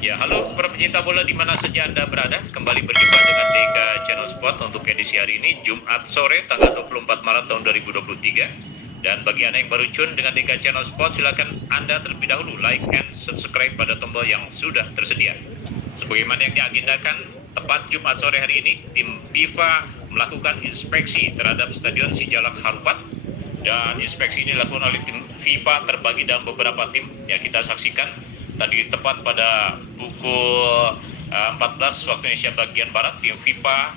Ya, halo para pecinta bola di mana saja Anda berada. Kembali berjumpa dengan Deka Channel Sport untuk edisi hari ini, Jumat sore, tanggal 24 Maret tahun 2023. Dan bagi Anda yang baru tune dengan Deka Channel Sport, silakan Anda terlebih dahulu like and subscribe pada tombol yang sudah tersedia. Sebagaimana yang diagendakan, tepat Jumat sore hari ini, tim FIFA melakukan inspeksi terhadap Stadion Sijalak Harupat. Dan inspeksi ini dilakukan oleh tim FIFA terbagi dalam beberapa tim. Ya, kita saksikan tadi tepat pada pukul 14 waktu Indonesia bagian Barat, tim FIFA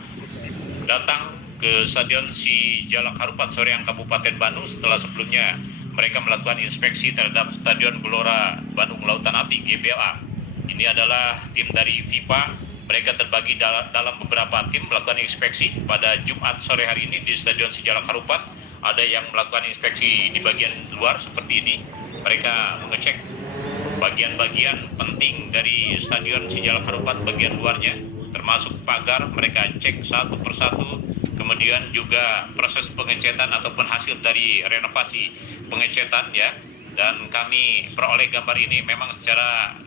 datang ke Stadion Sijalak Harupat Soreang Kabupaten Bandung setelah sebelumnya mereka melakukan inspeksi terhadap Stadion Gelora Bandung Lautan Api GBLA. Ini adalah tim dari FIFA. Mereka terbagi dalam beberapa tim melakukan inspeksi pada Jumat sore hari ini di Stadion Sijalak Harupat. Ada yang melakukan inspeksi di bagian luar seperti ini. Mereka mengecek bagian-bagian penting dari Stadion Sijalak Harupat, bagian luarnya, termasuk pagar. Mereka cek satu persatu. Kemudian juga proses pengecetan ataupun hasil dari renovasi pengecetan, ya. Dan kami peroleh gambar ini memang secara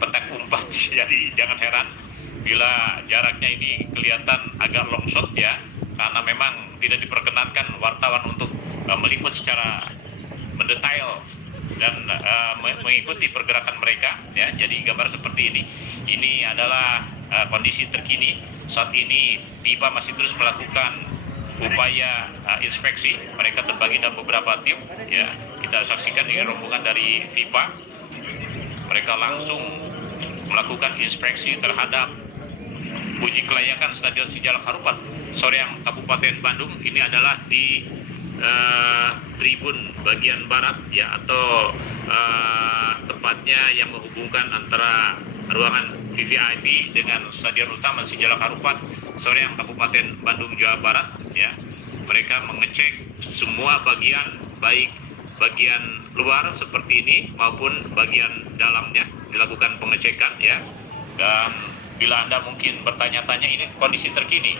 petak umpet, jadi jangan heran bila jaraknya ini kelihatan agak long shot, ya, karena memang tidak diperkenankan wartawan untuk meliput secara mendetail dan mengikuti pergerakan mereka, ya. Jadi gambar seperti ini. Ini adalah kondisi terkini. Saat ini FIFA masih terus melakukan upaya inspeksi. Mereka terbagi dalam beberapa tim, ya. Kita saksikan ini rombongan dari FIFA. Mereka langsung melakukan inspeksi terhadap uji kelayakan Stadion Sijalak Harupat Soreang Kabupaten Bandung. Ini adalah di tribun bagian barat, ya, atau tempatnya yang menghubungkan antara ruangan VVIP dengan Stadion Utama Sijalak Harupat Soreang Kabupaten Bandung Jawa Barat, ya. Mereka mengecek semua bagian, baik bagian luar seperti ini maupun bagian dalamnya dilakukan pengecekan, ya. Dan bila Anda mungkin bertanya-tanya, ini kondisi terkini,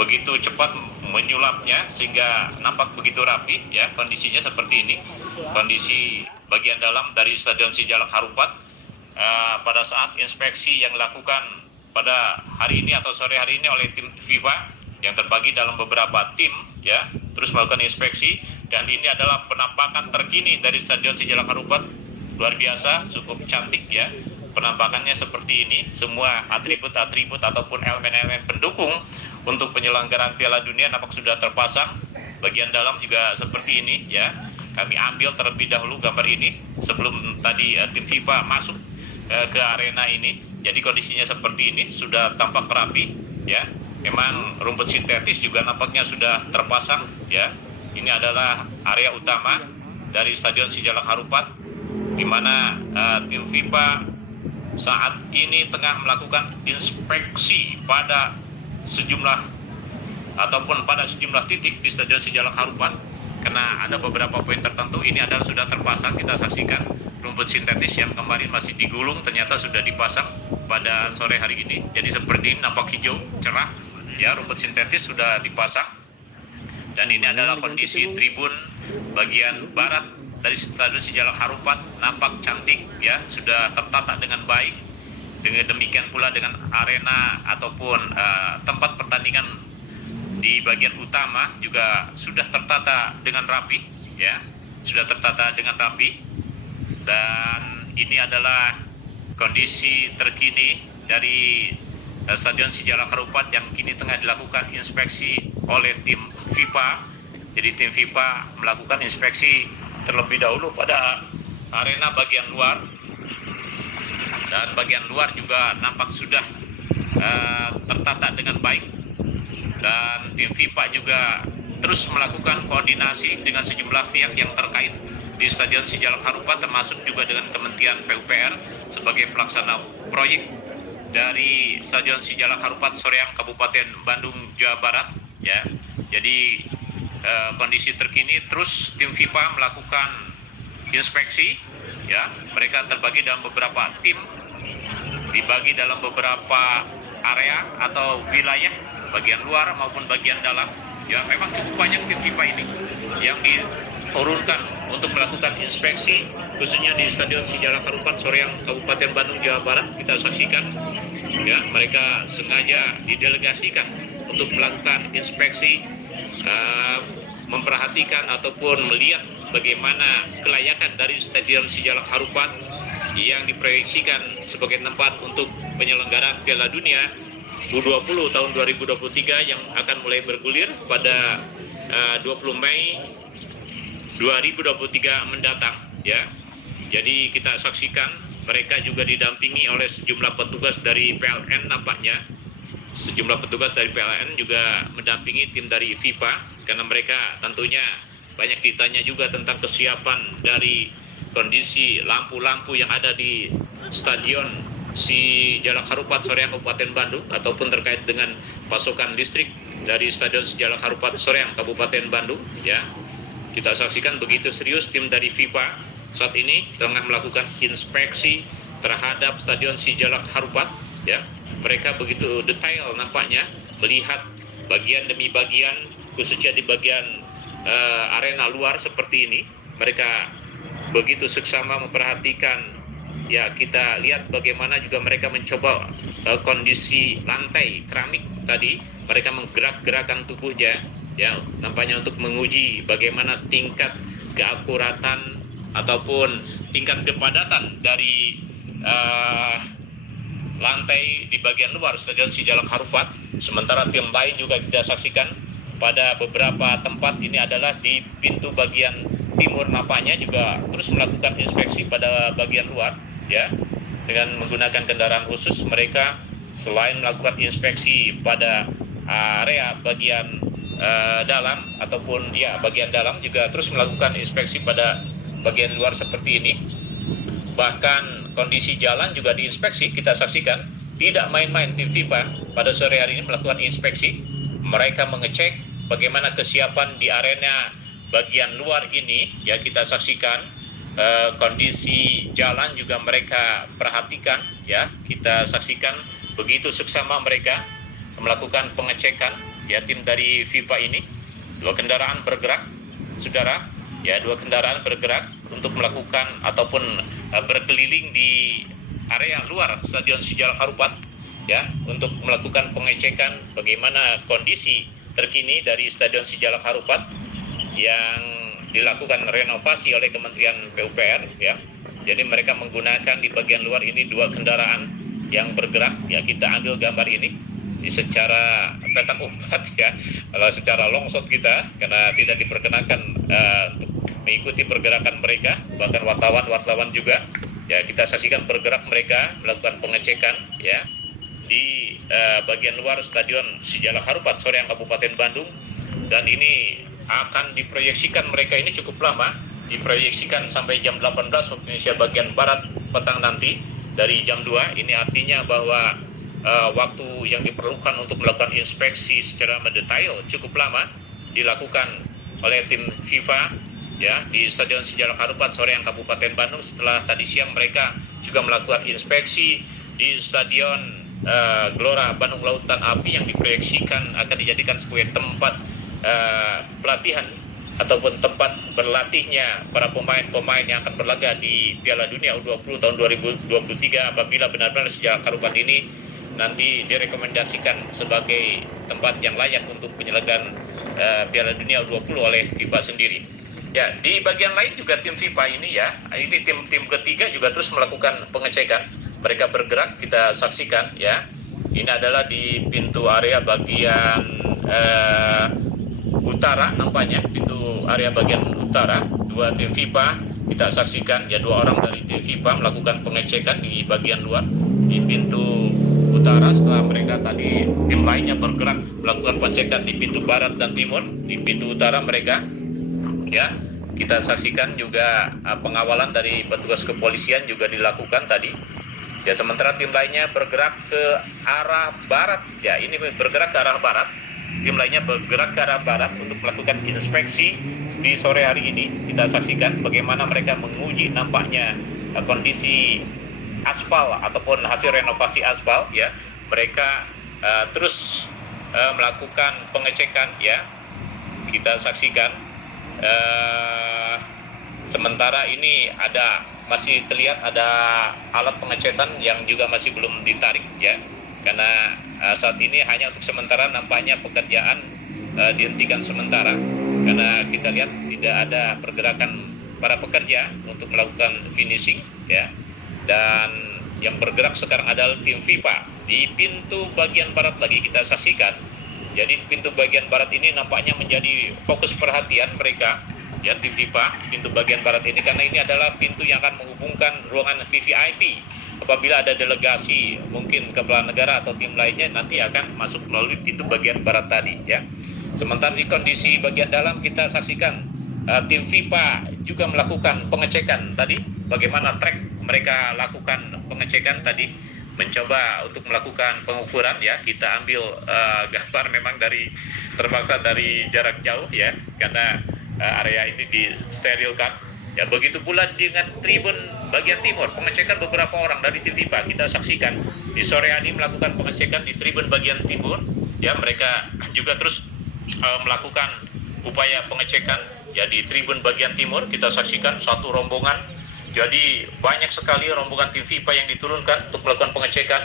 begitu cepat menyulapnya sehingga nampak begitu rapi, ya. Kondisinya seperti ini. Kondisi bagian dalam dari Stadion Sijalak Harupat pada saat inspeksi yang dilakukan pada hari ini atau sore hari ini oleh tim FIFA yang terbagi dalam beberapa tim, ya, terus melakukan inspeksi. Dan ini adalah penampakan terkini dari Stadion Sijalak Harupat. Luar biasa, cukup cantik, ya. Penampakannya seperti ini. Semua atribut-atribut ataupun elemen-elemen pendukung untuk penyelenggaraan Piala Dunia nampak sudah terpasang. Bagian dalam juga seperti ini, ya. Kami ambil terlebih dahulu gambar ini sebelum tadi tim FIFA masuk ke arena ini. Jadi kondisinya seperti ini, sudah tampak rapi, ya. Memang rumput sintetis juga nampaknya sudah terpasang, ya. Ini adalah area utama dari Stadion Sijalak Harupat, di mana tim FIFA saat ini tengah melakukan inspeksi pada sejumlah titik di Stadion Sijalak Harupat, karena ada beberapa poin tertentu. Ini adalah sudah terpasang. Kita saksikan rumput sintetis yang kemarin masih digulung ternyata sudah dipasang pada sore hari ini. Jadi seperti ini, nampak hijau cerah, ya, rumput sintetis sudah dipasang. Dan ini adalah kondisi tribun bagian barat dari Stadion Sijalak Harupat, nampak cantik, ya, sudah tertata dengan baik. Dengan demikian pula dengan arena ataupun tempat pertandingan di bagian utama juga sudah tertata dengan rapi, ya, sudah tertata dengan rapi. Dan ini adalah kondisi terkini dari Stadion Sijalak Harupat yang kini tengah dilakukan inspeksi oleh tim FIFA. Jadi tim FIFA melakukan inspeksi terlebih dahulu pada arena bagian luar, dan bagian luar juga nampak sudah tertata dengan baik. Dan tim FIFA juga terus melakukan koordinasi dengan sejumlah pihak yang terkait di Stadion Sijalak Harupat, termasuk juga dengan Kementerian PUPR sebagai pelaksana proyek dari Stadion Sijalak Harupat Soreang Kabupaten Bandung Jawa Barat, ya. Jadi kondisi terkini terus tim FIFA melakukan inspeksi, ya. Mereka terbagi dalam beberapa tim, dibagi dalam beberapa area atau wilayah, bagian luar maupun bagian dalam, ya. Memang cukup banyak tim FIFA ini yang turunkan untuk melakukan inspeksi khususnya di Stadion Sijalak Harupat Soreang Kabupaten Bandung Jawa Barat. Kita saksikan ya, mereka sengaja didelegasikan untuk melakukan inspeksi, memperhatikan ataupun melihat bagaimana kelayakan dari Stadion Sijalak Harupat yang diproyeksikan sebagai tempat untuk penyelenggaraan Piala Dunia U20 tahun 2023 yang akan mulai bergulir pada 20 Mei 2023 mendatang ya. Jadi kita saksikan mereka juga didampingi oleh sejumlah petugas dari PLN nampaknya. Sejumlah petugas dari PLN juga mendampingi tim dari FIFA karena mereka tentunya banyak ditanya juga tentang kesiapan dari kondisi lampu-lampu yang ada di Stadion Sijalak Harupat Soreang Kabupaten Bandung ataupun terkait dengan pasokan listrik dari Stadion Sijalak Harupat Soreang Kabupaten Bandung ya. Kita saksikan begitu serius tim dari FIFA saat ini tengah melakukan inspeksi terhadap Stadion Sijalak Harupat ya. Mereka begitu detail nampaknya melihat bagian demi bagian, khususnya di bagian arena luar seperti ini. Mereka begitu seksama memperhatikan ya. Kita lihat bagaimana juga mereka mencoba kondisi lantai keramik tadi. Mereka menggerak-gerakan tubuhnya ya, nampaknya untuk menguji bagaimana tingkat keakuratan ataupun tingkat kepadatan dari lantai di bagian luar Stadion Sijalak Harupat. Sementara tim lain juga kita saksikan pada beberapa tempat ini adalah di pintu bagian timur nampaknya juga terus melakukan inspeksi pada bagian luar ya, dengan menggunakan kendaraan khusus. Mereka selain melakukan inspeksi pada area bagian dalam ataupun ya bagian dalam, juga terus melakukan inspeksi pada bagian luar seperti ini. Bahkan kondisi jalan juga diinspeksi. Kita saksikan tidak main-main tim FIFA pada sore hari ini melakukan inspeksi. Mereka mengecek bagaimana kesiapan di arena bagian luar ini ya. Kita saksikan kondisi jalan juga mereka perhatikan ya. Kita saksikan begitu seksama mereka melakukan pengecekan ya, tim dari FIFA ini. Dua kendaraan bergerak saudara ya, dua kendaraan bergerak untuk melakukan ataupun berkeliling di area luar Stadion Sijalak Harupat ya, untuk melakukan pengecekan bagaimana kondisi terkini dari Stadion Sijalak Harupat yang dilakukan renovasi oleh Kementerian PUPR ya. Jadi mereka menggunakan di bagian luar ini dua kendaraan yang bergerak ya. Kita ambil gambar ini secara petak umpet ya, kalau secara long shot kita karena tidak diperkenankan untuk mengikuti pergerakan mereka. Bahkan wartawan juga ya, kita saksikan bergerak mereka melakukan pengecekan ya di bagian luar Stadion Sijalak Harupat Soreang Kabupaten Bandung. Dan ini akan diproyeksikan mereka ini cukup lama, diproyeksikan sampai jam 18 waktu Indonesia bagian barat petang nanti dari jam 2. Ini artinya bahwa waktu yang diperlukan untuk melakukan inspeksi secara mendetail cukup lama dilakukan oleh tim FIFA ya di Stadion Sijalak Harupat Soreang Kabupaten Bandung. Setelah tadi siang mereka juga melakukan inspeksi di Stadion Gelora Bandung Lautan Api yang diproyeksikan akan dijadikan sebagai tempat pelatihan ataupun tempat berlatihnya para pemain-pemain yang akan berlaga di Piala Dunia U20 tahun 2023 apabila benar-benar Sijalak Harupat ini nanti direkomendasikan sebagai tempat yang layak untuk penyelenggaraan Piala Dunia U20 oleh FIFA sendiri. Ya, di bagian lain juga tim FIFA ini ya, ini tim ketiga juga terus melakukan pengecekan. Mereka bergerak, kita saksikan ya. Ini adalah di pintu area bagian utara nampaknya, pintu area bagian utara. Dua tim FIFA kita saksikan ya, dua orang dari tim FIFA melakukan pengecekan di bagian luar di pintu utara. Setelah mereka tadi tim lainnya bergerak melakukan pengecekan di pintu barat dan timur. Di pintu utara mereka ya, kita saksikan juga pengawalan dari petugas kepolisian juga dilakukan tadi ya. Sementara tim lainnya bergerak ke arah barat ya, ini bergerak ke arah barat. Tim lainnya bergerak ke arah barat untuk melakukan inspeksi di sore hari ini. Kita saksikan bagaimana mereka menguji nampaknya kondisi aspal ataupun hasil renovasi aspal ya. Mereka terus melakukan pengecekan ya. Kita saksikan sementara ini masih terlihat ada alat pengecekan yang juga masih belum ditarik ya, karena saat ini hanya untuk sementara nampaknya pekerjaan dihentikan sementara karena kita lihat tidak ada pergerakan para pekerja untuk melakukan finishing ya. Dan yang bergerak sekarang adalah tim FIFA di pintu bagian barat lagi kita saksikan. Jadi pintu bagian barat ini nampaknya menjadi fokus perhatian mereka ya, tim FIFA pintu bagian barat ini, karena ini adalah pintu yang akan menghubungkan ruangan VVIP. Apabila ada delegasi mungkin kepala negara atau tim lainnya nanti akan masuk melalui pintu bagian barat tadi ya. Sementara di kondisi bagian dalam kita saksikan tim FIFA juga melakukan pengecekan tadi, bagaimana track mereka lakukan pengecekan tadi, mencoba untuk melakukan pengukuran ya. Kita ambil gambar memang terpaksa dari jarak jauh ya, karena area ini disterilkan ya. Begitu pula dengan tribun bagian timur, pengecekan beberapa orang dari tim FIFA kita saksikan di sore hari melakukan pengecekan di tribun bagian timur ya. Mereka juga terus melakukan upaya pengecekan ya di tribun bagian timur. Kita saksikan satu rombongan, jadi banyak sekali rombongan tim FIFA yang diturunkan untuk melakukan pengecekan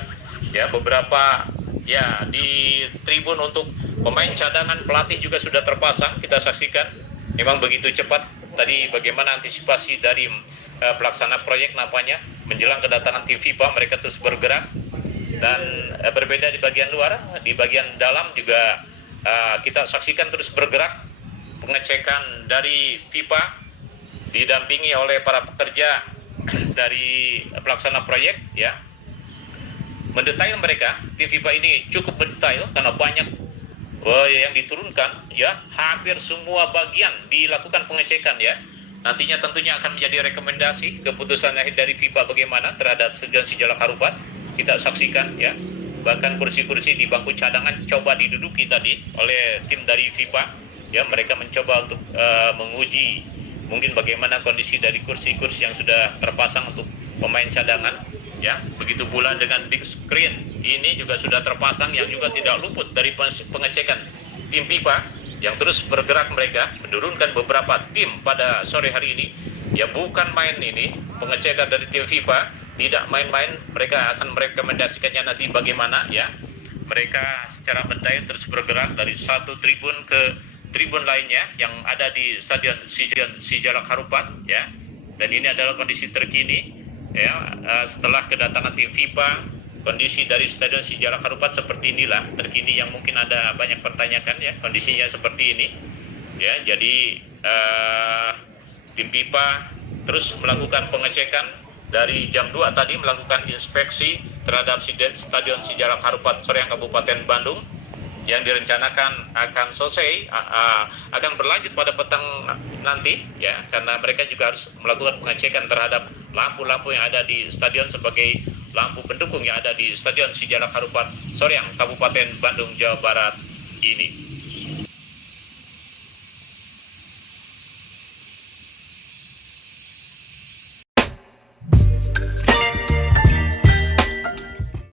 ya. Beberapa ya di tribun untuk pemain cadangan, pelatih juga sudah terpasang. Kita saksikan memang begitu cepat tadi bagaimana antisipasi dari pelaksana proyek nampaknya menjelang kedatangan tim FIFA mereka terus bergerak. Dan berbeda di bagian luar, di bagian dalam juga kita saksikan terus bergerak pengecekan dari FIFA didampingi oleh para pekerja dari pelaksana proyek ya. Mendetail mereka, tim FIFA ini cukup mendetail karena banyak yang diturunkan ya, hampir semua bagian dilakukan pengecekan ya. Nantinya tentunya akan menjadi rekomendasi keputusan akhir dari FIFA bagaimana terhadap Stadion Sijalak Harupat. Kita saksikan ya, bahkan kursi-kursi di bangku cadangan coba diduduki tadi oleh tim dari FIFA ya. Mereka mencoba untuk menguji mungkin bagaimana kondisi dari kursi-kursi yang sudah terpasang untuk pemain cadangan ya. Begitu pula dengan big screen ini juga sudah terpasang yang juga tidak luput dari pengecekan tim FIFA yang terus bergerak. Mereka menurunkan beberapa tim pada sore hari ini ya. Bukan main ini pengecekan dari tim FIFA, tidak main-main. Mereka akan merekomendasikannya nanti bagaimana ya. Mereka secara mendetail terus bergerak dari satu tribun ke tribun lainnya yang ada di Stadion Sijalak Harupat ya. Dan ini adalah kondisi terkini ya, setelah kedatangan tim FIFA. Kondisi dari Stadion Sijalak Harupat seperti inilah terkini, yang mungkin ada banyak pertanyakan ya, kondisinya seperti ini ya. Jadi tim FIFA terus melakukan pengecekan dari jam 2 tadi, melakukan inspeksi terhadap Stadion Sijalak Harupat Soreang Kabupaten Bandung yang direncanakan akan selesai, akan berlanjut pada petang nanti ya, karena mereka juga harus melakukan pengecekan terhadap lampu-lampu yang ada di stadion sebagai lampu pendukung yang ada di Stadion Sijalak Harupat Soreang Kabupaten Bandung Jawa Barat ini.